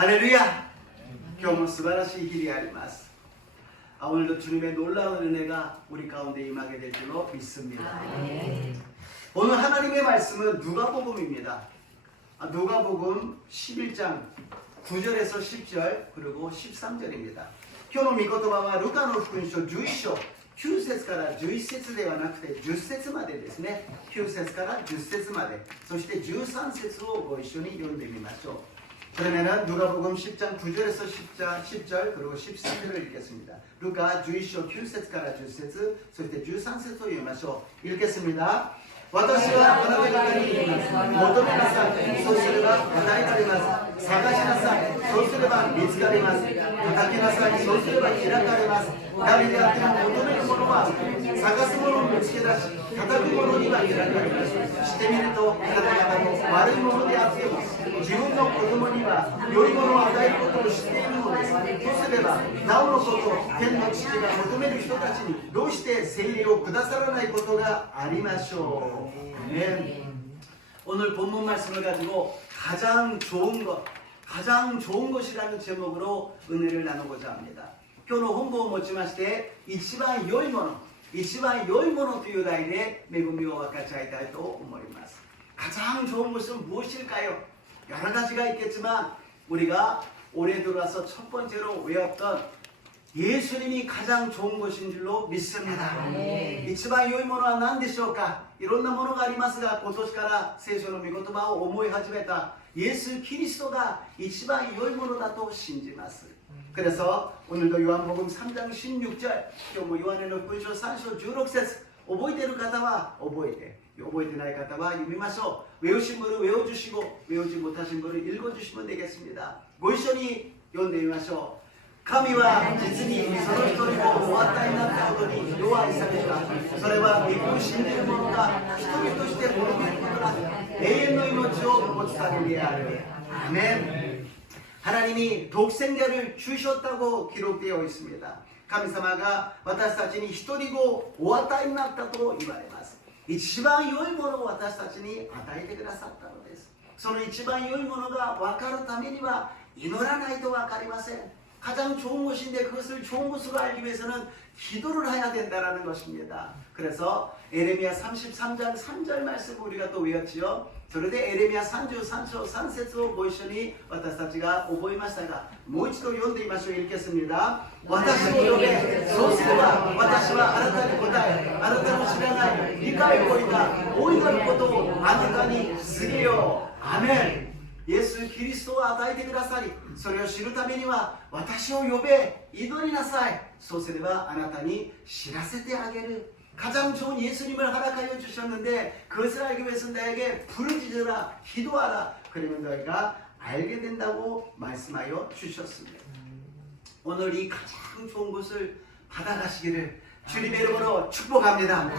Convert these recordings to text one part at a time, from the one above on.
ハレルヤ。今日も素晴らしい日であります。오늘도 주님의 놀라운 은혜가 우리 가운데 임하게 될 줄로 믿습니다. 오늘 하나님의 말씀은 누가복음입니다. 누가복음 11장 9절에서 10절 그리고 13절입니다. 今日の御言葉はルカの福音書11章9節から11節ではなくて10節までですね。9節から10節まで、そして13節をご一緒に読んでみましょう。 그러면은 누가복음 10장 9절에서 10절 그리고 13절을 읽겠습니다. 루카 11章 9節から10節そして 13節を読みましょう。 읽겠습니다. 私はあなた方に言います。求めなさい。そうすれば与えられます。探しなさい。そうすれば見つかります。叩きなさい。そうすれば開かれます。誰であっても求めるものは探すものを見つけ出し、叩くものには開かれます。してみると、あなた方も悪いものであっても自分の子供には良いものを与えることを知っているのです。そうすれば、なおのこと天の父が求める人たちにどうして聖霊をくださらないことがありましょう。 네. 오늘 본문 말씀을 가지고 가장 좋은 것이라는 제목으로 은혜를 나누고자 합니다. 今日の本文をもちまして一番良いものという題で恵みを分かち合いたいと思います。 가장 좋은 것은 무엇일까요? 여러 가지가 있겠지만 우리가 올해 들어와서 첫 번째로 외웠던 예수님이 가장 좋은 것인 줄로 믿습니다. 一番良いものは何でしょうか? いろんなものがありますが今年から聖書の御言葉を思い始めたイエス・キリストが一番良いものだと信じます。 그래서 오늘도 요한복음 3장 16절, 요한의福音書 3章 16節 覚えている方は覚えてない方は読みましょう。 외우신 분은 외워주시고 외우지 못하신 분은 읽어주시면 되겠습니다. ご一緒に読んでみましょう。 神は実にその一人をお与えになったことに世は愛された。それは御子を信じる者が一人として滅びることなく永遠の命を持つためである。アメン。 하나님이 독생자를 주셨다고 기록되어 있습니다. 神様が私たちに一人をお与えになったと言われます。一番良いものを私たちに与えてくださったのです。その一番良いものが分かるためには祈らないと分かりません。 가장 좋은 것인데 그것을 좋은 것으로 알기 위해서는 기도를 해야 된다는 것입니다. 그래서 에레미야 33장 3절 말씀 우리가 또 외웠지요. それでエレミヤ33章3節をご一緒に私たちが覚えましたがもう一度読んでみましょう。 읽겠습니다. 私を呼べ。そうすれば私はあなたに答えあなたの知らない理解を置いた大いなることをあなたに告げよう。アメン。 イエス・キリストを与えてくださりそれを知るためには私を呼べ祈りなさい。そうすればあなたに知らせてあげる。 가장 좋은 예수님을 허락하여 주셨는데 그것을 알기 위해서 나에게 부르짖으라 기도하라 그러면 너희가 알게 된다고 말씀하여 주셨습니다. 오늘 이 가장 좋은 것을 받아가시기를 주님의 이름으로 축복합니다.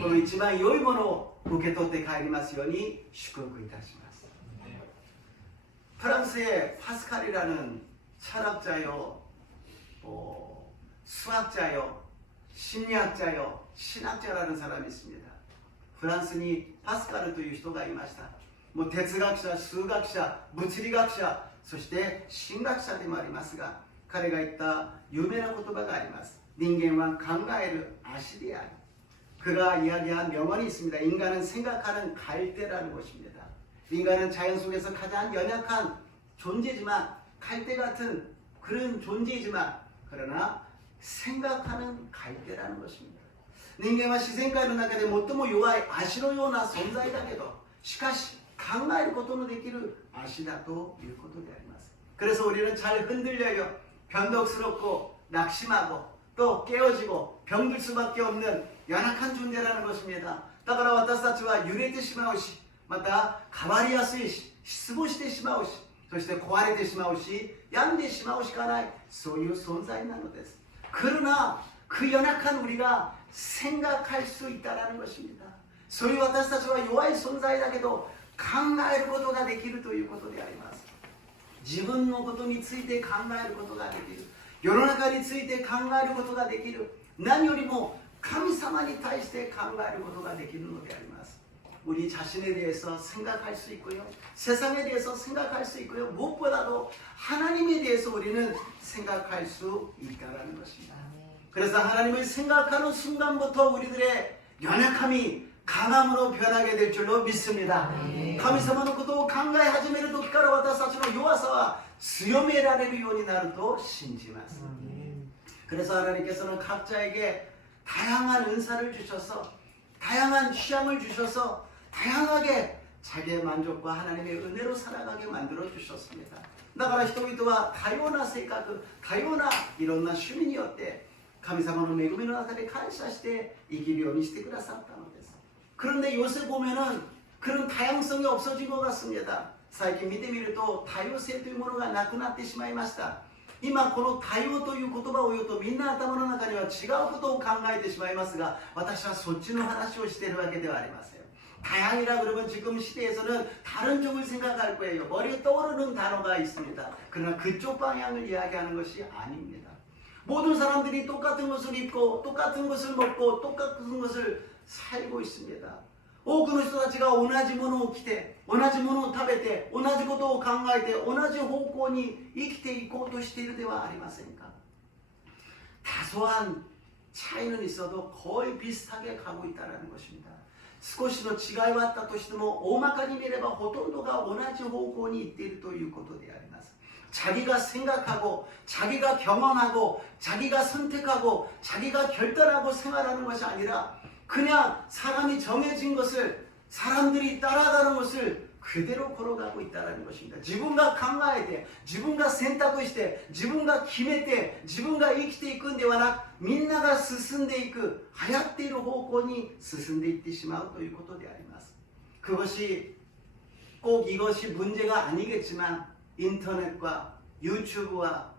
또 있지만良いものを受け取って帰りますように祝福いたします。 프랑스의 파스칼이라는 철학자요, 수학자요, 심리학자요, 신학자라는 사람이 있습니다. 프랑스니 파스칼という人がいました。もう哲学者、数学者、物理学者、そして神学者でもありますが、彼が言った有名な言葉があります。人間は考える足である。 그가 이야기한 명언이 있습니다. 인간은 생각하는 갈대라는 것입니다. 인간은 자연 속에서 가장 연약한 존재지만 갈대 같은 그런 존재이지만 그러나 생각하는 갈대라는 것입니다. 人間は自然界の中で最も弱い足のような存在だけどしかし考えることのできる足だということであります。 그래서 우리는 잘 흔들려요. 변덕스럽고 낙심하고 또 깨어지고 병들 수밖에 없는 연약한 존재라는 것입니다. だから私たちは揺れてしまうしまた変わりやすいし失望してしまうしそして壊れてしまうし病んでしまうしかないそういう存在なのです。 그러나 그 연약한 우리가 생각할 수 있다는 것입니다. 소위 私たちは弱い存在だけど考えることができるということであります。自分のことについて考えることができる。世の中について考えることができる。何よりも神様に対して考えることができるのであります。 우리 자신에 대해서 생각할 수 있고요. 세상에 대해서 생각할 수 있고요. 무엇보다도 하나님에 대해서 우리는 생각할 수 있다는 것입니다. 그래서 하나님을 생각하는 순간부터 우리들의 연약함이 강함으로 변하게 될 줄로 믿습니다. 神様のことを考え始める時から私たちの弱さは強められるようになると信じます。 그래서 하나님께서는 각자에게 다양한 은사를 주셔서 다양한 취향을 주셔서 다양하게 자기의 만족과 하나님의 은혜로 살아가게 만들어 주셨습니다. だから人々は多様な性格、多様ないろんな趣味によって神様の恵みの中で感謝して生きるようにしてくださったのです。 그런데 요새 보면은 그런 다양성이 없어진 것 같습니다. 最近見てみると多様性というものがなくなってしまいました。 今この多様という言葉を言うとみんな頭の中には違うことを考えてしまいますが私はそっちの話をしているわけではありません. 다양이라 그러면 지금 시대에서는 다른 쪽을 생각할 거예요. 머리에 떠오르는 단어가 있습니다. 그러나 그쪽 방향을 이야기하는 것이 아닙니다. 모든 사람들이 똑같은 것을 입고 똑같은 것을 먹고 똑같은 것을 살고 있습니다. 多くの人たちが同じものを着て同じものを食べて同じことを考えて同じ方向に生きていこうとしているではありませんか. 다소한 차이는 있어도 거의 비슷하게 가고 있다는 것입니다. 少しの違いはあったとしても大まかに見ればほとんどが同じ方向に行っているということであります. 자기가 생각하고 자기가 경험하고 자기가 선택하고 자기가 결단하고 생활하는 것이 아니라 그냥 사람이 정해진 것을 사람들이 따라가는 것을 그대로 걸어가고 있다는 것입니다. 自分が考えて自分が選択して自分が決めて自分が生きていくんではなくみんなが進んでいく流行っている方向に進んでいってしまうということであります. 그것이 꼭 이것이 문제가 아니겠지만 인터넷과 유튜브와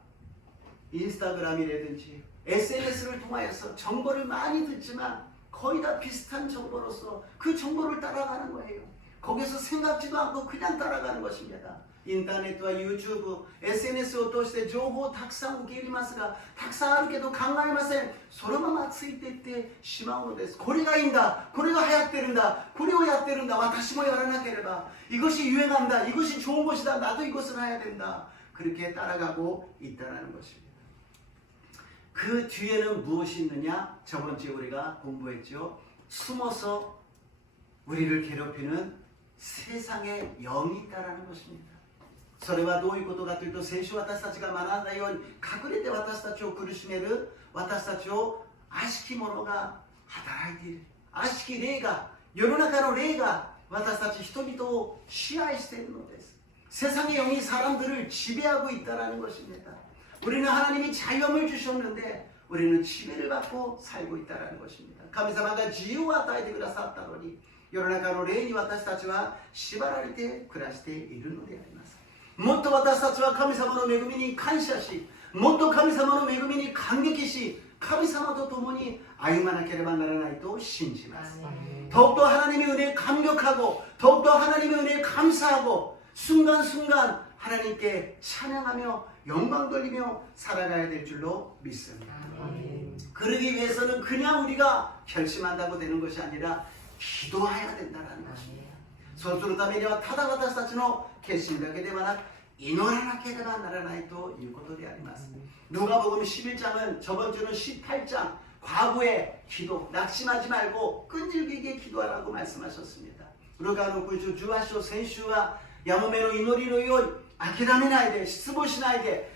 인스타그램이라든지 SNS를 통하여서 정보를 많이 듣지만 거의 다 비슷한 정보로서 그 정보를 따라가는 거예요. 거기서 생각지도 않고 그냥 따라가는 것입니다. 인터넷과 유튜브, SNS を通して情報をたくさん受け入れますが、たくさんあるけど考えません。そのままついていってしまうのです。これがいいんだ。これが流行ってるんだ。これをやってるんだ。私もやらなければ。이것이 유행한다. 이것이 좋은 것이다. 나도 이것을 해야 된다. 그렇게 따라가고 있다는 것입니다. 그 뒤에는 무엇이 있느냐? 저번 주에 우리가 공부했죠. 숨어서 우리를 괴롭히는 세상의 영이 있다는 것입니다. それはどういうことかというと先週私たちが学んだように隠れて私たちを苦しめる私たちを悪しき者が働いている悪しき霊が世の中の霊が私たち人々を支配しているのです. 세상의 영이 사람들을 지배하고 있다는 것입니다. 우리는 하나님이 자유함을 주셨는데 우리는 지배를 받고 살고 있다는 것입니다. 神様が自由を与えてくださったのに世の中の霊に私たちは縛られて暮らしているのであります。もっと私たちは神様の恵みに感謝しもっと神様の恵みに感激し神様と共に歩まなければならないと信じます。 더욱더 하나님의 은혜에 감격하고 더욱더 하나님의 은혜에 감사하고 순간순간 하나님께 찬양하며 영광 돌리며 살아가야 될 줄로 믿습니다. 그러기 위해서는 그냥 우리가 결심한다고 되는 것이 아니라 기도해야 된다는 것입니다. そうするためにはただ私たちの決心だけではなく祈らなければならないということであります. 누가복음 11장은 저번 주는 18장 과부의 기도 낙심하지 말고 끈질기게 기도하라고 말씀하셨습니다. ルカの9章18章先週はやもめの祈りのように諦めないで失望しないで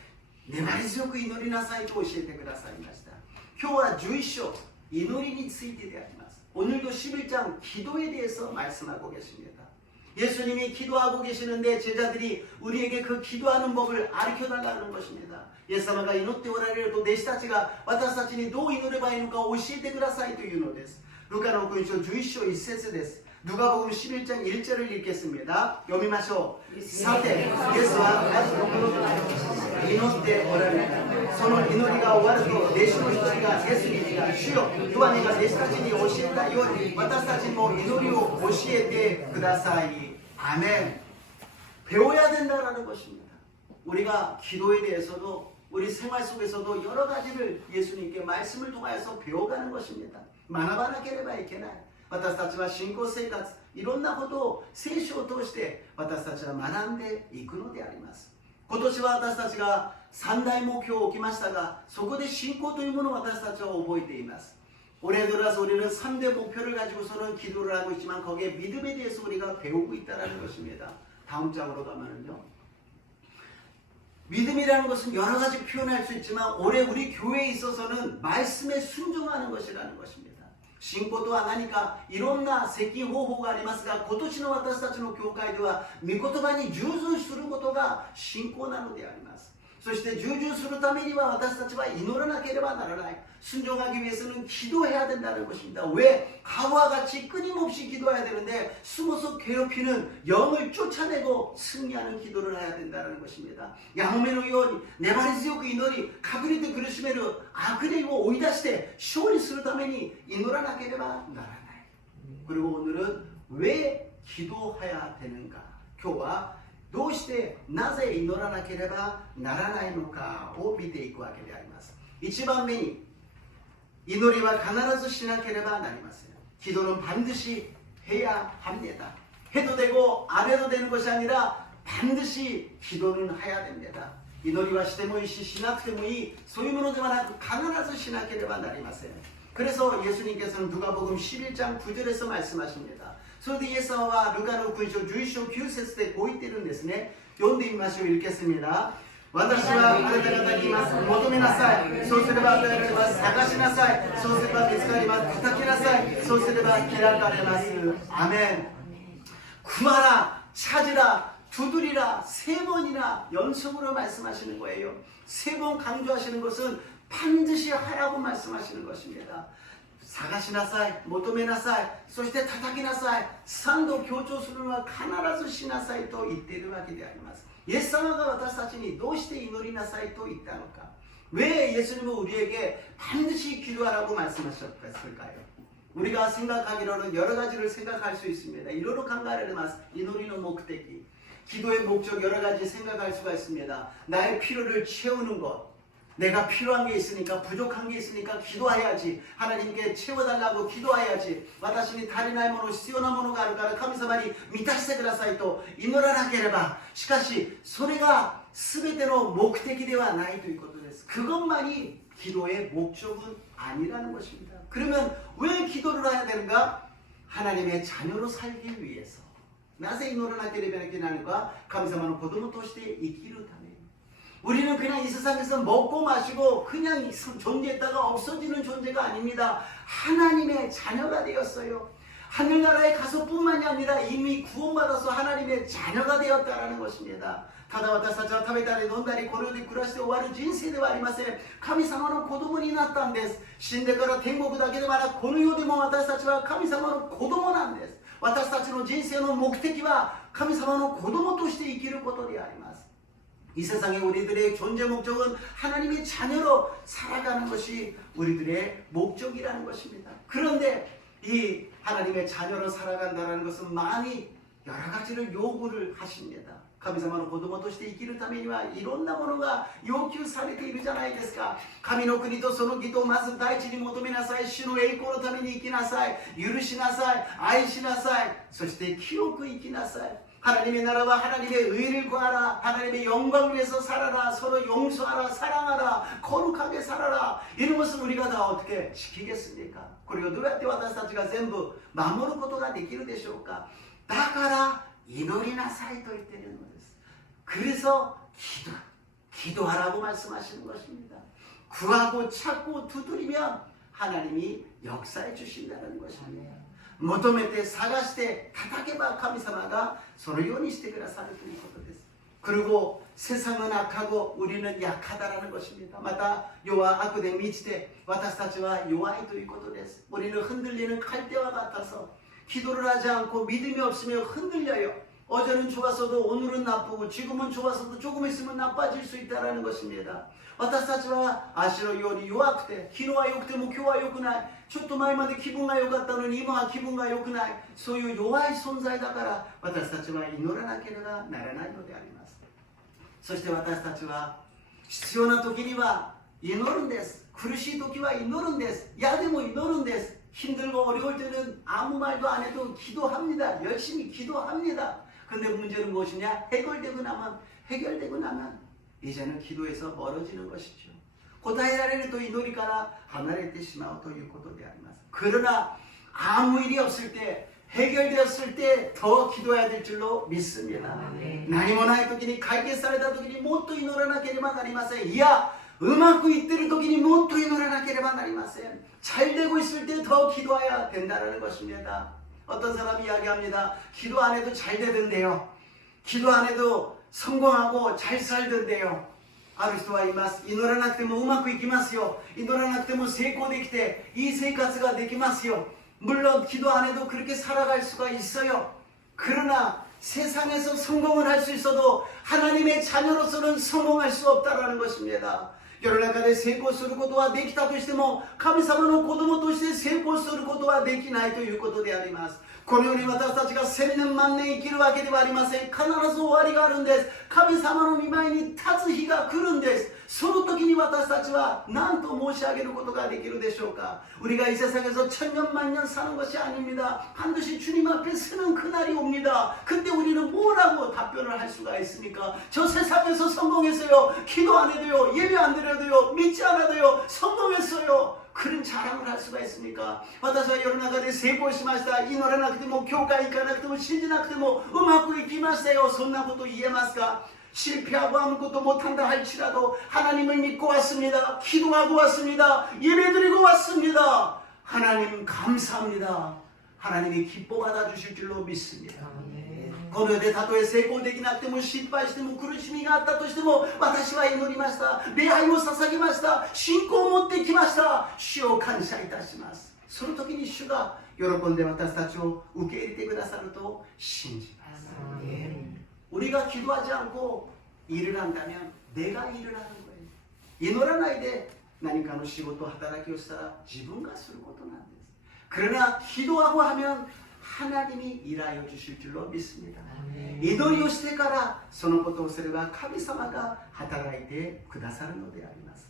粘り強く祈りなさいと教えてくださいました. 今日は11章祈りについてであります. 오늘도 11장 기도에 대해서 말씀하고 계십니다. 예수님이 기도하고 계시는데 제자들이 우리에게 그 기도하는 법을 가르쳐달라는 것입니다. イエス様が祈っておられると弟子たちが私たちにどう祈ればいいのか教えてくださいというのです. ルカの福音書11章1節です. 누가복음 11장 1절을 읽겠습니다. 読みましょう. さて、イエスはあるところから祈っておられた. その祈りが終わると弟子の一人がイエスに言った。主よ、ヨハネが弟子たちに教えたように私たちも祈りを教えてください. 아멘. 배워야 된다라는 것입니다. 우리가 기도에 대해서도 우리 생활 속에서도 여러 가지를 예수님께 말씀을 통하여서 배워가는 것입니다. 学ばなければいけない. 私たちは信仰生活いろんなことを聖書を通して私たちは学んでいくのであります。今年は私たちが三大目標を置きましたが、そこで信仰というものを私たちは覚えています. 올해 들어서 우리는 3대 목표를 가지고서는 기도를 하고 있지만 거기에 믿음에 대해서 우리가 배우고 있다는 것입니다. 다음 장으로 가면은요. 믿음이라는 것은 여러 가지 표현할 수 있지만 올해 우리 교회에 있어서는 말씀에 순종하는 것이라는 것입니다. 信仰とは何かいろんな説教方法がありますが、今年の私たちの教会では御言葉に従順することが信仰なのであります。そして従順するためには私たちは祈らなければならない. 순종하기 위해서는 기도해야 된다는 것입니다. 왜? 가와 같이 끊임없이 기도해야 되는데 숨어서 괴롭히는 영을 쫓아내고 승리하는 기도를 해야 된다는 것입니다. やもめのように粘り強く祈り、隠れて苦しめる悪霊を追い出して勝利するために祈らなければならない. 그리고 오늘은 왜 기도해야 되는가? 今日はどうしてなぜ祈らなければならないのかを見ていくわけであります。1番目に祈りは必ずしなければなりません. 기도는 반드시 해야 합니다. 해도 되고 안 해도 되는 것이 아니라 반드시 기도는 해야 됩니다. 祈りはしてもいいししなくてもいい、そういうものではなく必ずしなければなりません. 그래서 예수님께서는 누가복음 11장 9절에서 말씀하십니다. それでイエス様はルカの福音書11章9節でこう言っているんですね。読んでみましょう。읽겠습니다. 私はあなた方に言います。求めなさい。そうすれば与えられます。探しなさい。そうすれば見つかります。叩きなさい。そうすれば開かれます。아멘. 구하라, 찾으라, 두드리라, 세 번이나 연속으로 말씀하시는 거예요. 세 번 강조하시는 것은 반드시 하라고 말씀하시는 것입니다. 探しなさい、求めなさい、そして叩きなさい、3度強調するのは必ずしなさいと言っているわけであります。イエス様が私たちにどうして祈りなさいと言ったのか。왜 예수님은 우리에게 반드시 기도하라고 말씀하셨을까요? 우리가 생각하기로는 여러 가지를 생각할 수 있습니다. 이로로考えられます. 이노리의 목적이. 기도의 목적 여러 가지 생각할 수가 있습니다. 나의 필요를 채우는 것. 내가 필요한 게 있으니까, 부족한 게 있으니까 기도해야지. 하나님께 채워달라고 기도해야지. 私に足りないもの、必要なものがあるから神様に満たしてくださいと祈らなければ。しかし、それが全ての目的ではないということです。 그것만이 기도의 목적은 아니라는 것입니다. 그러면 왜 기도를 해야 되는가? 하나님의 자녀로 살기 위해서. なぜ祈らなければいけないのか? 神様の子供として生きるため. 우리는 그냥 이 세상에서 먹고 마시고 그냥 존재했다가 없어지는 존재가 아닙니다. 하나님의 자녀가 되었어요. 하늘나라에 가서 뿐만이 아니라 이미 구원받아서 하나님의 자녀가 되었다라는 것입니다. ただ私たちは食べたり飲んだりこれで暮らして終わる人生ではありません。神様の子供になったんです。死んでから天国だけではなくこの世でも私たちは神様の子供なんです。私たちの人生の目的は神様の子供として生きることであります。 이 세상에 우리들의 존재 목적은 하나님의 자녀로 살아가는 것이 우리들의 목적이라는 것입니다. 그런데 이 하나님의 자녀로 살아간다는 것은 많이 여러 가지를 요구를 하십니다. 神様の子供として生きるためにはいろんなものが要求されているじゃないですか。神の国とその義とをまず第一に求めなさい。主の栄光のために生きなさい。許しなさい。愛しなさい。そして清く生きなさい。 하나님의 나라와 하나님의 의를 구하라. 하나님의 영광을 위해서 살아라. 서로 용서하라. 사랑하라. 거룩하게 살아라. 이런 것을 우리가 다 어떻게 지키겠습니까? 그리고 どうやって私たちが全部守ることができるでしょうか? だから祈りなさいと言っているのです. 그래서 기도하라고 말씀하시는 것입니다. 구하고 찾고 두드리면 하나님이 역사해 주신다는 것입니다. 求めて探して叩けば神様がそのようにしてくださるということです. 그리고 세상은 악하고 우리는 약하다라는 것입니다. また世は悪で満ちて私たちは弱いということです. 우리는 흔들리는 갈대와 같아서 기도를 하지 않고 믿음이 없으면 흔들려요. 어제는 좋았어도 오늘은 나쁘고 지금은 좋았어도 조금 있으면 나빠질 수 있다라는 것입니다. 私たちは足のように弱くて、昨日は良くても今日は良くない。ちょっと前まで気分が良かったのに今は気分が良くない。そういう弱い存在だから私たちは祈らなければならないのであります。そして私たちは必要な時には祈るんです。苦しい時は祈るんです。嫌でも祈るんです。 힘들고 어려울 때는 아무 말도 안 해도 기도합니다. 열심히 기도합니다. 근데 문제는 무엇이냐? 해결되고 나면 이제는 기도에서 멀어지는 것이죠. 고다이라레도 이노리から離れてしまうということであります. 그러나 아무 일이 없을 때 해결되었을 때 더 기도해야 될 줄로 믿습니다. 何もない時に解決された時にもっと祈らなければなりません。いや、うまくいってる時にもっと祈らなければなりません。잘 되고 있을 때 더 기도해야 된다는 것입니다. 어떤 사람이 이야기합니다. 기도 안 해도 잘 되던데요. 기도 안 해도 성공하고 잘 살던데요. ある人はいます。祈らなくてもうまくいきますよ。祈らなくても成功できていい生活ができますよ. 물론 기도 안 해도 그렇게 살아갈 수가 있어요. 그러나 세상에서 성공을 할 수 있어도 하나님의 자녀로서는 성공할 수 없다라는 것입니다. 世の中で成功することはできたとしても神様の子供として成功することはできないということであります。このように私たちが千年万年生きるわけではありません。必ず終わりがあるんです。神様の御前に立つ日が来るんです。その時に私たちは何と申し上げることができるでしょうか。 우리가 이 세상에서 천년 만년 사는 것이 아닙니다. 반드시 주님 앞에 서는 그날이 옵니다. 그때 우리는 뭐라고 답변을 할 수가 있습니까? 저 세상에서 성공했어요. 기도 안 해도요. 예배 안 드려도요. 믿지 않아도요. 성공했어요. 그런 자랑을 할 수가 있습니까? 私は世の中で成功しました。祈らなくても教会行かなくても信じなくてもうまくいきましたよ。そんなこと言えますか? 실패하고 아무것도 못한다 할지라도 하나님을 믿고 왔습니다. 기도하고 왔습니다. 예배드리고 왔습니다. 하나님 감사합니다. 하나님이 기뻐 받아주실 줄로 믿습니다. この世でたとえ成功できなくても失敗しても苦しみがあったとしても私は祈りました。礼拝を捧げました。信仰を持ってきました。主を感謝いたします。その時に主が喜んで私たちを受け入れてくださると信じます。 우리가 기도하지 않고 일을 한다면 내가 일을 하는 거예요. 祈らないで何かの仕事働きをしたら自分がすることなんです。 그러나 기도하고 하면 하나님이 일하여 주실 줄로 믿습니다. 祈りをしてからそのことをすれば神様が働いてくださるのであります.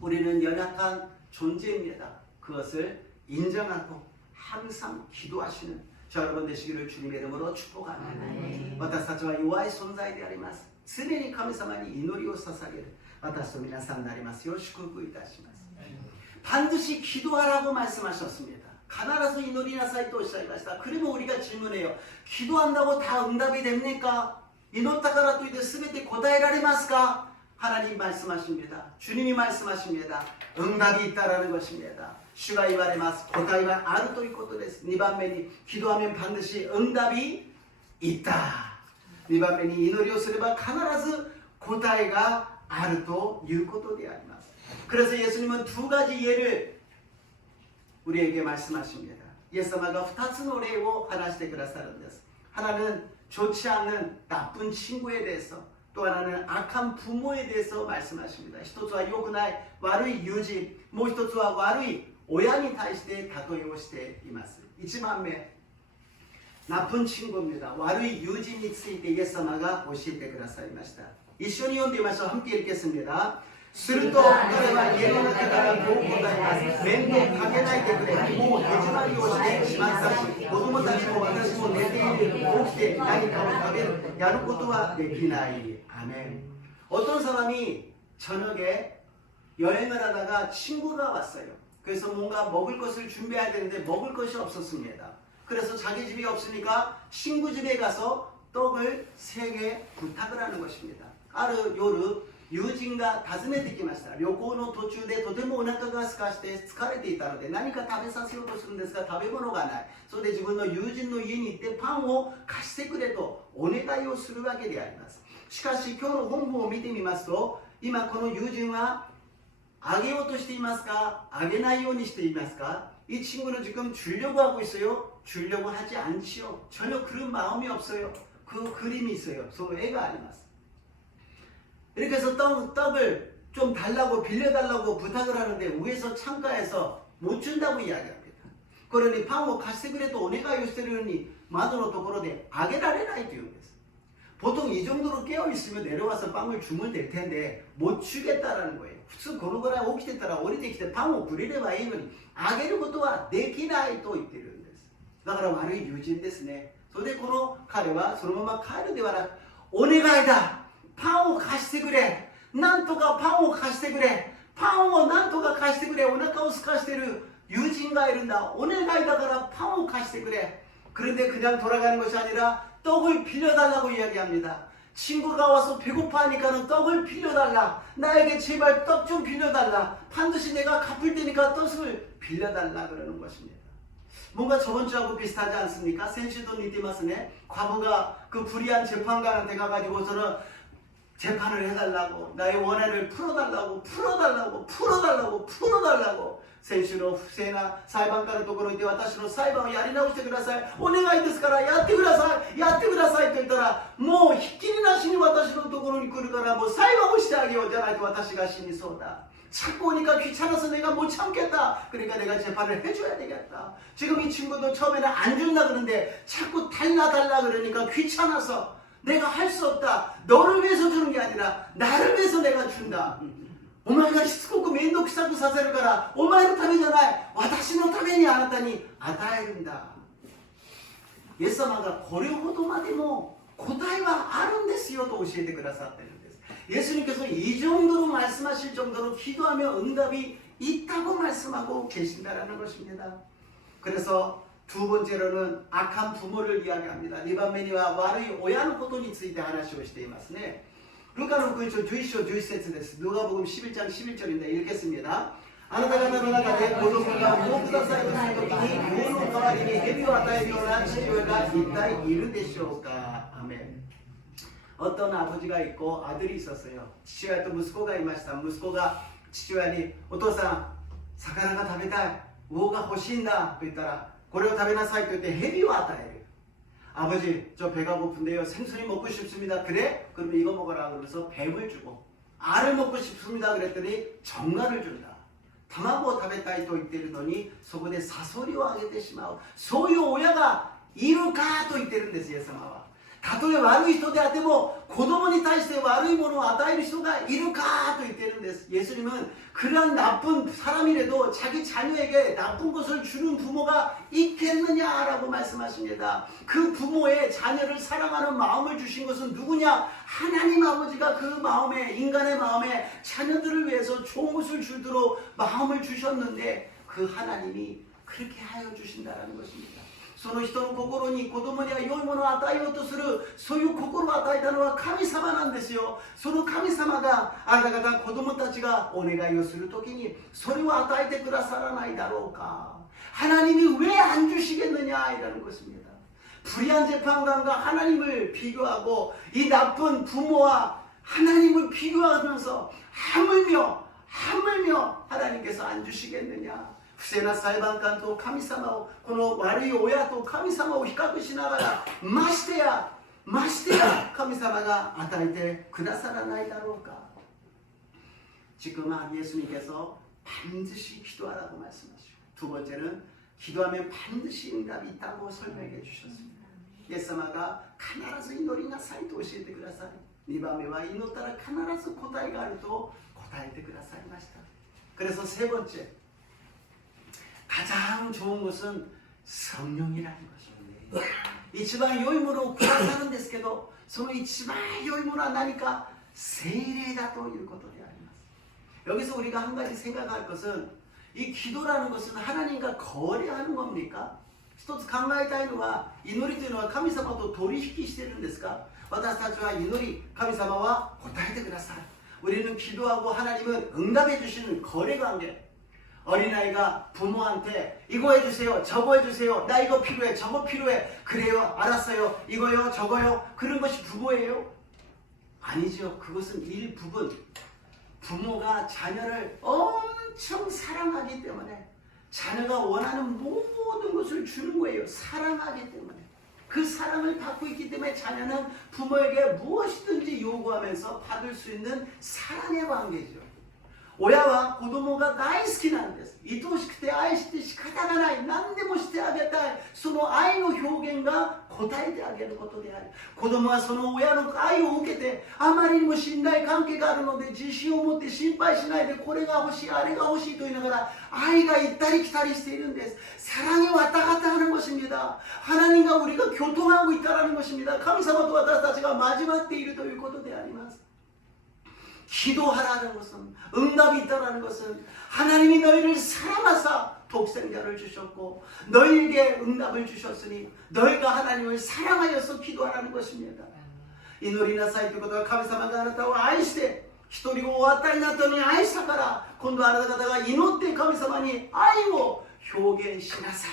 우리는 연약한 존재입니다. 그것을 인정하고 항상 기도하시는 저 여러분 되시기를 주님의 이름으로 축복합니다. 私たちは弱い存在であります。常に神様に祈りを捧げる私と皆さんでありますよう祝福いたします. 반드시 기도하라고 말씀하셨습니다. 必ず祈りなさいとおっしゃいました. 그러면 우리가 질문해요. 기도한다고 다 응답이 됩니까? 祈ったからといって全て答えられますか? 하나님 말씀하십니다. 주님이 말씀하십니다. 응답이 있다라는 것입니다. 주가 이말에마스 고다이가 아르ということです. 2番目に 기도하면 반드시 응답이 있다. 2番目に祈りをすれば必ず答えがあるということであります. 그래서 예수님은 두 가지 예를 우리에게 말씀하십니다. 예수님가 2つの例を話してくださるんです. 하나는 좋지 않는 나쁜 친구에 대해서 또 하나는 악한 부모에 대해서 말씀하십니다. 一つは良くない悪い友人、もう一つは悪い親に対して例えをしています. 1番目 나쁜 친구입니다. 悪い友人についてイエス様が教えてくださいました. 一緒に読んでみましょう. 함께 읽겠습니다. すると彼は家の中からこう答えます。面倒かけないでくれ。もう戸締まりをしてしまったし、子供たちも私も寝ている。起きて何かを食べる。やることはできない。 아멘. 어떤 사람이 저녁에 여행을 하다가 친구가 왔어요. 그래서 뭔가 먹을 것을 준비해야 되는데 먹을 것이 없었습니다. 그래서 자기 집이 없으니까 친구 집에 가서 떡을 3개 부탁을 하는 것입니다. 아르 요르 유진가 訪ねてきました. 旅行の途中でとてもお腹が空かして疲れていたので何か食べさせようとするんですが食べ物がない。それで自分の友人の家に行ってパンを貸してくれとお願いをするわけであります. しかし今日の本文を見てみますと今この友人はあげようとしていますかあげないようにしていますか? 이 친구는 지금 주려고 하고 있어요? 주려고 하지 않지요. 전혀 그런 마음이 없어요. 그 그림이 있어요. 그 애가 아니마스. 이렇게 해서 떡을 좀 달라고 빌려달라고 부탁을 하는데 위에서 창가에서 못 준다고 이야기합니다. 그러니 방어 가스그레도 오네가 요스테르니 마도노 도코로데 아게라레나이 또いうのです. 보통 이 정도로 깨어있으면 내려와서 빵을 주면 될 텐데 못 주겠다라는 거예요. 普通このぐらい起きてたら降りてきてパンをくれればいいのにあげることはできないと言っているんです。だから悪い友人ですね。それでこの彼はそのまま帰るではなく、お願いだ、パンを貸してくれ、なんとかパンを貸してくれ、パンをなんとか貸してくれ、お腹を空かしている友人がいるんだ。お願いだからパンを貸してくれ。 그런데 그냥 돌아가는 것이 아니라 떡을 빌려달라고 이야기합니다. 친구가 와서 배고파하니까는 떡을 빌려달라. 나에게 제발 떡 좀 빌려달라. 반드시 내가 갚을 테니까 떡을 빌려달라 그러는 것입니다. 뭔가 저번 주하고 비슷하지 않습니까? 센슈도 니티마스네 과부가 그 불의한 재판관한테 가가지고서는 재판을 해달라고, 나의 원한을 풀어달라고,先週の不正な裁判官のところにいて私の裁判をやり直してください、お願いですからやってください、やってくださいと言ったら、もうひっきりなしに私のところに来るからもう裁判をしてあげよう、じゃないと私が死にそうだ. 자꾸 오니까 귀찮아서 내가 못 참겠다. 그러니까 내가 재판을 해줘야 되겠다. 지금 이 친구도 처음에는 안 준다 그러는데 자꾸 달라 그러니까 귀찮아서 내가 할 수 없다. 너를 위해서 주는 게 아니라 나를 위해서 내가 준다. お前がしつこく面倒くさくさせるからお前のためじゃない、私のためにあなたに与えるんだ。イエス様がこれほどまでも答えはあるんですよと教えてくださっているんです。 예수님께서 이 정도로 말씀하실 정도로 기도하면 응답이 있다고 말씀하고 계신다라는 것입니다. 그래서 두 번째로는 악한 부모를 이야기합니다. 2番目には悪い親のことについて話をしていますね。 루카는 9장 11절 11절です. 누가복음 11장 11절인데 읽겠습니다. あなた方の中で子供が産をくださいとするときに魚の代わりに蛇を与えるような父親が一体いるでしょうか。アメン。 어떤 아버지가 있고 아들이 있었어요.父親と息子がいました.息子が父親にお父さん、魚が食べたい、魚が欲しいんだと言ったら、これを食べなさいと言って蛇を与える. 아버지, 저 배가 고픈데요. 생선이 먹고 싶습니다. 그래? 그러면 이거 먹어라. 그러면서 뱀을 주고, 알을 먹고 싶습니다. 그랬더니 정갈을 준다.卵を食べたいと言っているのにそこでサソリをあげてしまう。そういう親がいるかと言っているんです、イエス様は。 たとえ悪い人であっても子供に対して悪いものを与える人がいるかと言っているんです。 예수님은 그런 나쁜 사람이라도 자기 자녀에게 나쁜 것을 주는 부모가 있겠느냐라고 말씀하십니다. 그 부모의 자녀를 사랑하는 마음을 주신 것은 누구냐? 하나님 아버지가 그 마음에, 인간의 마음에 자녀들을 위해서 좋은 것을 주도록 마음을 주셨는데 그 하나님이 그렇게 하여 주신다는 것입니다. その人の心に子供には良いものを与えようとする、そういう心を与えたのは神様なんですよ。その神様があなた方子供たちがお願いをするときにそれを与えてくださらないだろうか。 하나님이 왜 안 주시겠느냐라는 것입니다. 불의한 재판관과 하나님을 비교하고 이 나쁜 부모와 하나님을 비교하면서 하물며 하나님께서 안 주시겠느냐. 不正な裁判官と神様を、この悪い親と神様を比較しながら、ましてや神様が与えてくださらないだろうか。 지금 예수님께서 반드시 기도하라고 말씀하시고, 두 번째는 기도하면 반드시 응답이 있다고 설명해 주셨습니다. 예수님가 必ず祈りなさいと教えてください。 2番目は祈ったら必ず答えがあると答えてくださいました。 그래서 세 번째, 가장 좋은 것은 성령이라는 것입니다. 이치만 요임으로 구하사는ですけど、その一番良いものは何か聖霊だということであります。 여기서 우리가 한 가지 생각할 것은 이 기도라는 것은 하나님과 거래하는 겁니까? 一つ考えたいのは祈りというのは神様と取引しているんですか? 私たちは祈り、神様は答えてください. 우리는 기도하고 하나님은 응답해 주시는 거래 관계. 어린아이가 부모한테 이거 해주세요, 저거 해주세요, 나 이거 필요해, 저거 필요해, 그래요, 알았어요, 이거요, 저거요, 그런 것이 부모예요? 아니죠. 그것은 일부분. 부모가 자녀를 엄청 사랑하기 때문에 자녀가 원하는 모든 것을 주는 거예요. 사랑하기 때문에. 그 사랑을 받고 있기 때문에 자녀는 부모에게 무엇이든지 요구하면서 받을 수 있는 사랑의 관계죠. 親は子供が大好きなんです。愛おしくて愛して仕方がない。何でもしてあげたい。その愛の表現が答えてあげることである。子供はその親の愛を受けて、あまりにも信頼関係があるので自信を持って心配しないで、これが欲しい、あれが欲しいと言いながら愛が行ったり来たりしているんです。사랑이 왔다 갔다 하는 것입니다. 하나님과 우리가 교통하고 있다는 것입니다. 神様と私たちが交わっているということであります。 기도하라는 것은, 응답이 있다는 것은 하나님이 너희를 사랑하사 독생자를 주셨고 너희에게 응답을 주셨으니 너희가 하나님을 사랑하여서 기도하라는 것입니다. 祈りなさいということは、神様があなたを愛して一人をお与えになったのに愛したから、今度あなた方が祈って神様に愛を表現しなさい。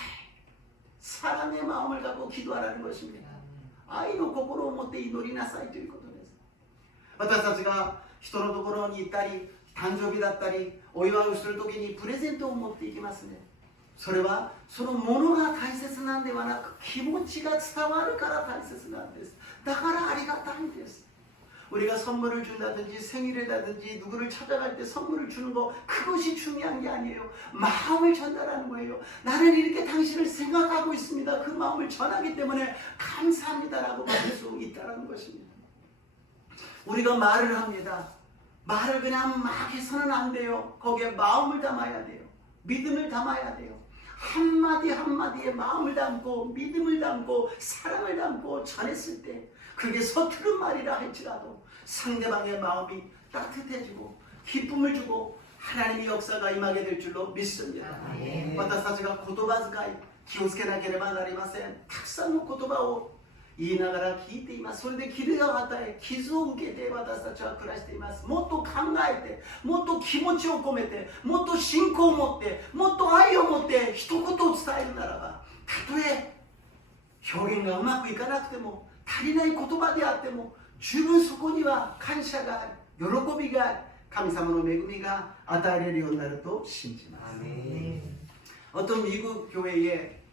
사랑의 마음을 갖고 기도하라는 것입니다.愛の心を持って祈りなさいということです。私たちが人のところに行ったり、誕生日だったりお祝いをするときにプレゼントを持っていきますね。それはそのものが大切なんではなく、気持ちが伝わるから大切なんです。だからありがたいんです。 우리가 선물을 준다든지 생일이라든지 누구를 찾아갈 때 선물을 주는 거, 그것이 중요한 게 아니에요. 마음을 전달하는 거예요. 나는 이렇게 당신을 생각하고 있습니다. 그 마음을 전하기 때문에 감사합니다라고 말할 수 있다는 것입니다. 우리가 말을 합니다. 말을 그냥 막 해서는 안 돼요. 거기에 마음을 담아야 돼요. 믿음을 담아야 돼요. 한마디 한마디에 마음을 담고 믿음을 담고 사랑을 담고 전했을 때, 그게 서투른 말이라 할지라도 상대방의 마음이 따뜻해지고 기쁨을 주고 하나님의 역사가 임하게 될 줄로 믿습니다. 私たちが言葉遣い気をつけなければなりません。たくさんの言葉を言いながら聞いています。それで傷を与え、傷を受けて私たちは暮らしています。もっと考えて、もっと気持ちを込めて、もっと信仰を持って、もっと愛を持って一言を伝えるならば、たとえ表現がうまくいかなくても、足りない言葉であっても、十分そこには感謝がある、喜びがある、神様の恵みが与えられるようになると信じます。 어떤 미국 교회에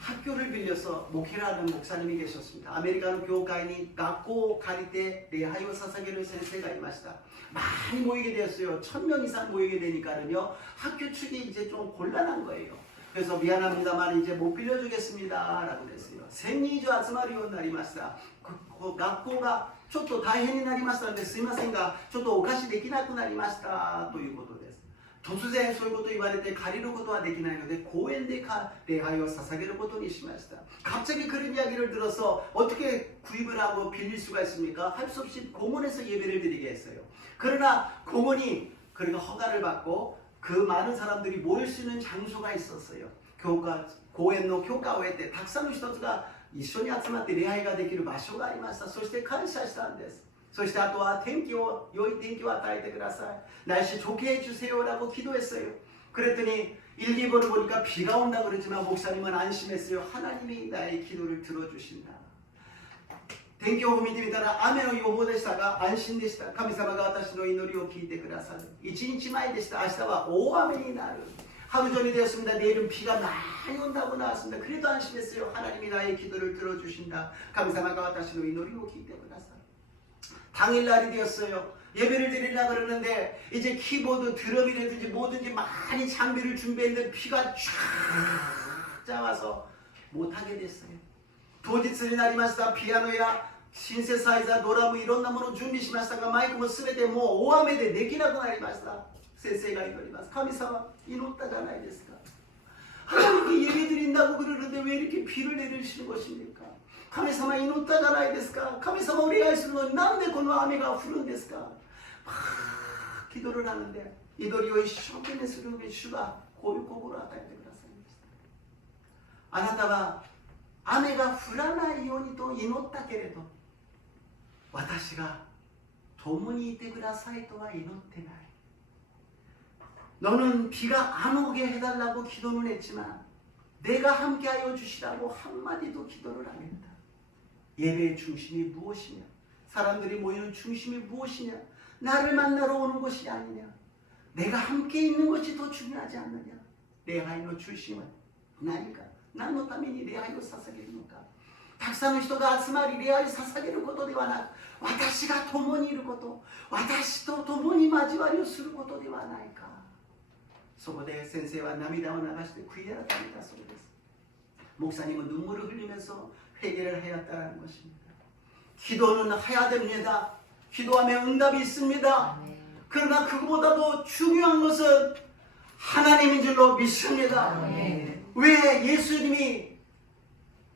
학교를 빌려서 목회를 하는 목사님이 계셨습니다. 아메리카노 교회に学校を借りて礼拝を捧げる先生がいました. 많이 모이게 되었어요. 1000명 이상 모이게 되니까는요, 학교 측이 이제 좀 곤란한 거예요. 그래서 미안합니다만 이제 못 빌려주겠습니다 라고 그랬어요. 1000人以上集まるようになりました。学校がちょっと大変になりましたので、すいませんがちょっとお貸しできなくなりましたということです。突然そういうことを言われて借りることはできないので、公園で礼拝を捧げることにしました。 갑자기 그런 이야기를 들어서 어떻게 구입을 하고 빌릴 수가 있습니까? 할 수 없이 공원에서 예배를 드리게 했어요. 그러나 공원이 그러니까 허가를 받고 그 많은 사람들이 모일 수 있는 장소가 있었어요. 교가 고엔노 교가오에 때たくさんの人が一緒に集まって礼拝ができる場所がありました。そして感謝したんです。そしてあとは天気を良い天気を与えてください。날씨 좋게 해주세요라고 기도했어요. 그랬더니 일기예보를 보니까 비가 온다고 그랬지만 목사님은 안심했어요. 하나님이 나의 기도를 들어주신다. 天気予報を見てみたら雨の予報でしたが安心でした。神様が私の祈りを聞いてくださる。1日前でした。明日は大雨になる。 하루 전이 되었습니다. 내일은 비가 많이 온다고 나왔습니다. 그래도 안심했어요. 하나님이 나의 기도를 들어주신다. 神様が私の祈りを聞いてくださる。 당일날이 되었어요. 예배를 드리려고 그러는데 이제 키보드, 드럼이라든지 뭐든지 많이 장비를 준비했는데 비가 쫙 와서 못하게 됐어요. 当日になりました。ピアノやシンセサイザー、ドラムいろんなものを準備しましたが、マイクも全てもう大雨でできなくなりました。先生が祈ります。神様、祈ったじゃないですか。 하나님께 예배 드린다고 그러는데 왜 이렇게 비를 내리시는 것입니까? 神様祈ったじゃないですか。神様お願いするのになんでこの雨が降るんですか。 기도를 하는데祈りを一生懸命する主がこういう心を与えてくださいました。あなたは雨が降らないようにと祈ったけれど、私が共にいてくださいとは祈ってない。 너는 비가 안 오게 해달라고 기도는 했지만 내가 함께하여 주시라고 한마디도 기도를 안 했다. 예배의 중심이 무엇이냐? 사람들이 모이는 중심이 무엇이냐? 나를 만나러 오는 것이 아니냐? 내가 함께 있는 것이 더 중요하지 않느냐? 내 하이노 중심은 나니까. 何のために礼拝を捧げるのか。たくさんの人が集まり礼拝を捧げることではなく、私が共にいること、私と共に交わりをすることではないか。そこで先生は涙を流して悔い改めたそうです。 목사님은 눈물을 흘리면서 회개를 하였다는 것입니다. 기도는 해야 됩니다. 기도하면 응답이 있습니다. 그러나 그보다도 중요한 것은 하나님인 줄로 믿습니다. 왜 예수님이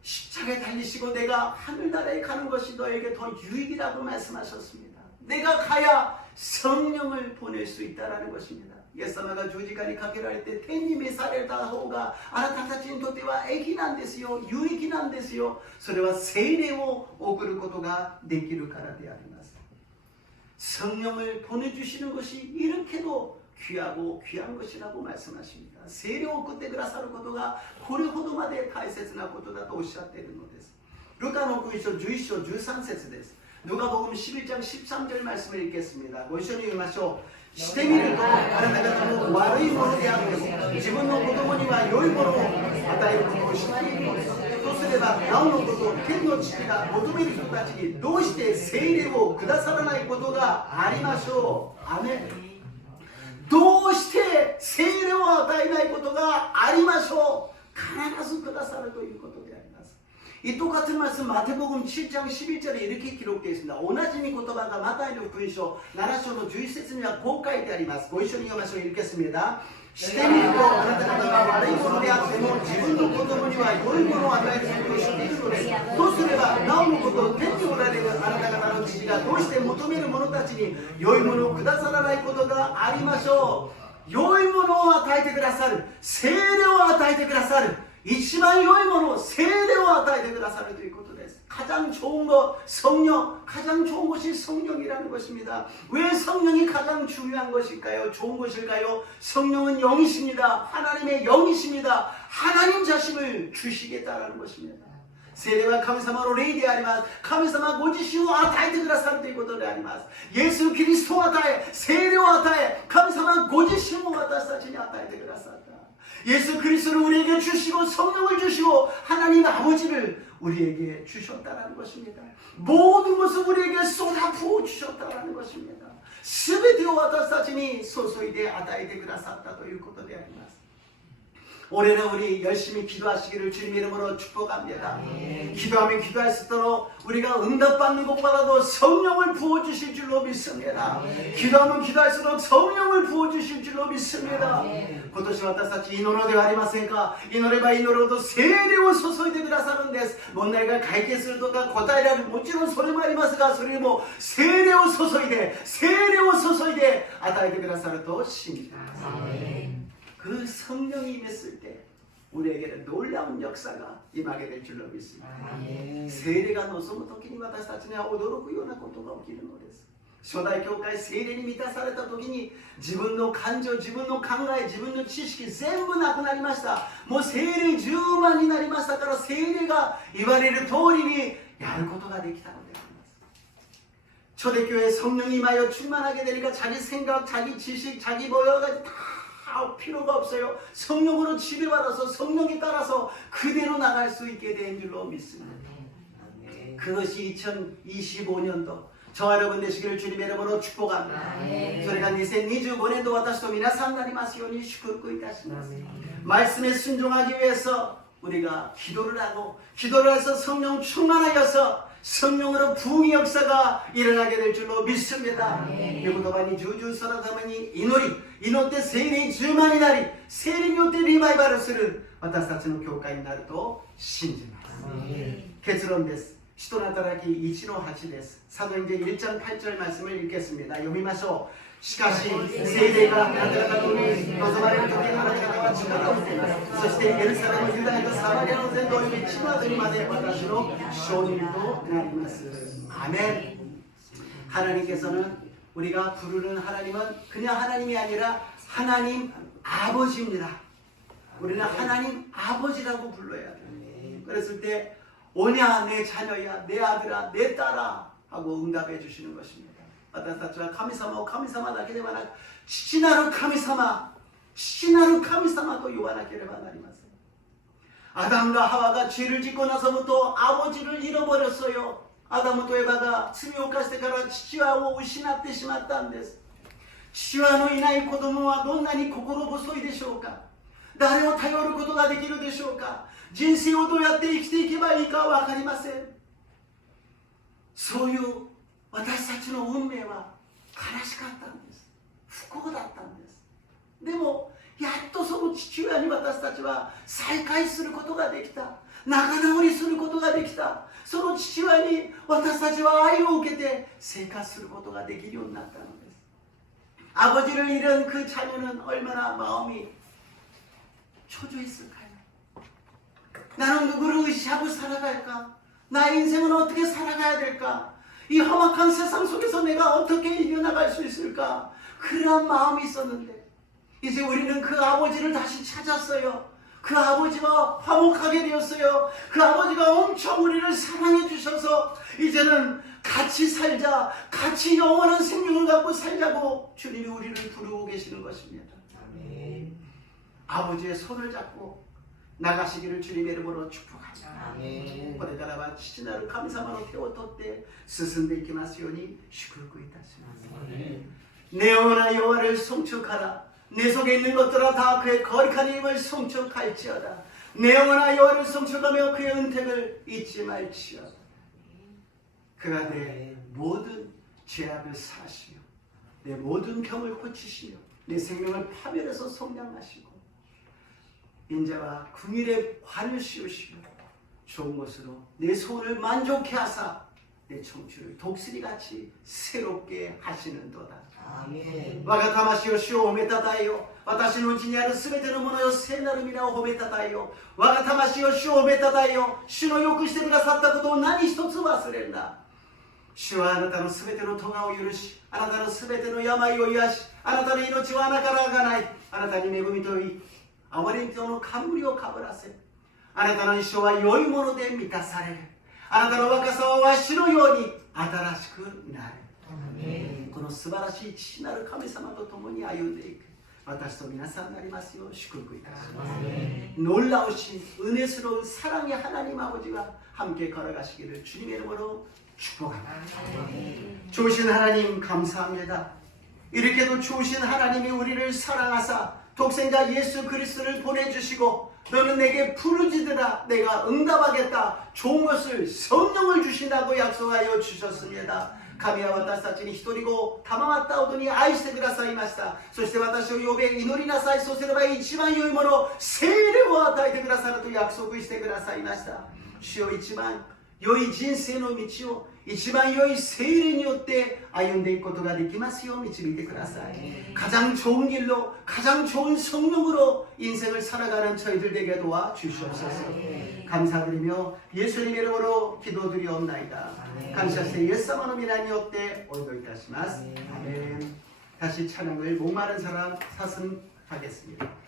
십자가에 달리시고 내가 하늘나라에 가는 것이 너에게 더 유익이라고 말씀하셨습니다. 내가 가야 성령을 보낼 수 있다는 것입니다. イエス様が十字架にかけられて天に召された方があなたたちにとっては益なんですよ、有益なんですよ。それは聖霊を送ることができるからであります。 성령을 보내주시는 것이 이렇게도 귀하고 귀한 것이라고 말씀하십니다. 세례を送ってくださることがこれほどまで大切なことだとおっしゃっているのです。ルカの福音書11章13節です。누가복음 11장 13절 말씀을 읽겠습니다. ご一緒に読みましょう。してみるとあなた方の悪いものであっても自分の子供には良いものを与えることをしないのです。とすればなおのこと天の父が求める人たちにどうして聖霊をくださらないことがありましょう。アメン。どうして聖霊を与えないことがありましょう。必ずくださるということであります。 이 똑같은 말씀 마태복음 7장 11절에 이렇게 기록되어 있습니다. 同じ御言葉がマタイの福音書7章の11節にはこう書いてあります。ご一緒に読みましょう。읽겠습니다. してみるとあなた方が悪いものであっても自分の子供には良いものを与えることを知っているのです。とすればなおのこと天におられるあなた方の父がどうして求める者たちに良いものをくださらないことがありましょう。良いものを与えてくださる、聖霊を与えてくださる、一番良いものを聖霊を与えてくださるということです。 가장 좋은 것 성령, 가장 좋은 것이 성령이라는 것입니다. 왜 성령이 가장 중요한 것일까요? 좋은 것일까요? 성령은 영이십니다. 하나님의 영이십니다. 하나님 자신을 주시겠다라는 것입니다. 聖霊は神様の霊であります。神様ご自身を与えてくださるということであります。イエス・キリストを与え、聖霊を与え、神様ご自身を私たちに与えてくださった。 예수 그리스도를 우리에게 주시고 성령을 주시고 하나님 아버지를 우리에게 주셨다는 것입니다. 모든 것을 우리에게 쏟아 부어 주셨다는 것입니다. 全てを私たちに注いで与えてくださったということであります。 올해는 우리 열심히 기도하시기를 주님 이름으로 축복합니다. 기도하면 기도할수록 우리가 응답받는 것보다도 성령을 부어주실 줄로 믿습니다. 기도하면 기도할수록 성령을 부어주실 줄로 믿습니다. 今年私たち祈ろうではありませんか。祈れば祈るほど聖霊を注いでくださるんです。問題が解決するとか答えられる、もちろんそれもありますが、それでも聖霊を注いで与えてくださると信じます。 그 성령이 임했을 때 우리에게는 놀라운 역사가 임하게 될 줄로 믿습니다. 세례가 望む時に私たちには驚くようなことが起きるのです。初代教会聖霊に満たされた時に自分の感情、自分の考え、自分の知識全部なくなりました。もう聖霊充満になりましたから、聖霊が言われる通りにやることができたのであります。 초대교회에 성령이 임하여 충만하게 되니까 자기 생각, 자기 지식, 자기 모여가지고 다 필요가 없어요. 성령으로 지배받아서 성령에 따라서 그대로 나갈 수 있게 된 줄로 믿습니다. 그것이 2025년도 저와 여러분 되시기를 주님의 이름으로 축복합니다. それが2025年度私と皆さんになりますように祝福いたします。 말씀에 순종하기 위해서 우리가 기도를 하고 기도를 해서 성령 충만하여서 성령으로 부흥의 역사가 일어나게 될 줄로 믿습니다. 이言葉に従順するために祈って聖霊充満になり、聖霊によってリバイバルする私たちの教会になると信じます。結論です。使徒の働き 1-8 です。 사도행전 1장 8절 말씀을 읽겠습니다. 読みましょう。 しかし聖霊があなた方に望まれる時あなた方は力を受けます。そしてエルサレム、ユダヤとサマリアの全土及び地の果てにまで私の証人となります。 아멘. 하나님께서는 우리가 부르는 하나님은 그냥 하나님이 아니라 하나님 아버지입니다. 우리는 하나님 아버지라고 불러야 돼요. 그랬을 때 오냐 내 자녀야, 내 아들아, 내 딸아 하고 응답해 주시는 것입니다. 私たちは神様を神様だけではなく、父なる神様、父なる神様と言わなければなりません。 아담과 하와가 죄를 짓고 나서부터 아버지를 잃어버렸어요. 아담은 또 에바가罪を犯してから父親を失ってしまったんです。父親のいない子供はどんなに心細いでしょうか。誰を頼ることができるでしょうか。人生をどうやって生きていけばいいか分かりません。そういう私たちの運命は悲しかったんです。不幸だったんです。でもやっとその父親に私たちは再会することができた。仲直りすることができた。その父親に私たちは愛を受けて生活することができるようになったのです。 아버지를 잃은 그 자녀는 얼마나 마음이 초조했을까요? 나는 누구를 의지하고 살아갈까? 나의 인생은 어떻게 살아가야 될까? 이 험악한 세상 속에서 내가 어떻게 이겨나갈 수 있을까? 그러한 마음이 있었는데 이제 우리는 그 아버지를 다시 찾았어요. 그 아버지와 화목하게 되었어요. 그 아버지가 엄청 우리를 사랑해 주셔서 이제는 같이 살자, 같이 영원한 생명을 갖고 살자고 주님이 우리를 부르고 계시는 것입니다. 아멘. 아버지의 손을 잡고 나가시기를 주님의 이름으로 축복합니다. 아멘. これからは父なる神様の手を取って進んでいきますように祝福いたします。 내 영혼아 여호와를 송축하라. 내 속에 있는 것들아 다 그의 거룩한 이름을 송축할지어다. 내 영혼아 여호와를 송축하며 그의 은택을 잊지 말지어다. 그가 내 모든 죄악을 사하시며 내 모든 병을 고치시며 내 생명을 파멸해서 성량하시고 인자와 궁일의 관을 씌우시며 좋은 것으로 내 소원을 만족해 하사 내 청춘을 독수리같이 새롭게 하시는도다. 아멘. 我が魂を主を褒めたたえよ。私のうちにあるすべてのものよ、聖なる皆を褒めたたえよ。我が魂を主を褒めたたえよ。主のよくしてくださったことを何一つ忘れるな。主はあなたのすべての咎を許し、あなたのすべての病を癒し、あなたの命を穴からあがない。あなたに恵みといい、憐れみとの冠をかぶらせ、あなたの一生は良いもので満たされる。あなたの若さはわしのように新しくなる。この素晴らしい父なる神様と共に歩んでいく私と皆さんになりますよう祝福いたします。 놀라우신 은혜스러운 사랑의 하나님 아버지와 함께 걸어가시기를 주님의 이름으로 축복합니다. 좋으신 하나님 감사합니다. 이렇게도 좋으신 하나님이 우리를 사랑하사 독생자 예수 그리스도를 보내주시고 너는 내게 부르짖으라 내가 응답하겠다. 좋은 것을 성령을 주신다고 약속하여 주셨습니다. 神は私たちに一人子を賜ったほどに愛してくださいました。そして私を呼べ、祈りなさい。そうすれば一番良いもの、聖霊を与えてくださると約束してくださいました。主よ一番良い人生の道を一番良い聖霊によって歩んでいくことができますよう導いてください。 가장 좋은 길로 가장 좋은 성령으로 인생을 살아가는 저희들 되게 도와 주시옵소서. 감사드리며 예수님의 이름으로 기도드리옵나이다. 감사세 예수님의 이름으로 기도드리옵나이다. 오늘도 이타시마스. 아멘. 다시 찬양을 목마른 사람 사슴하겠습니다.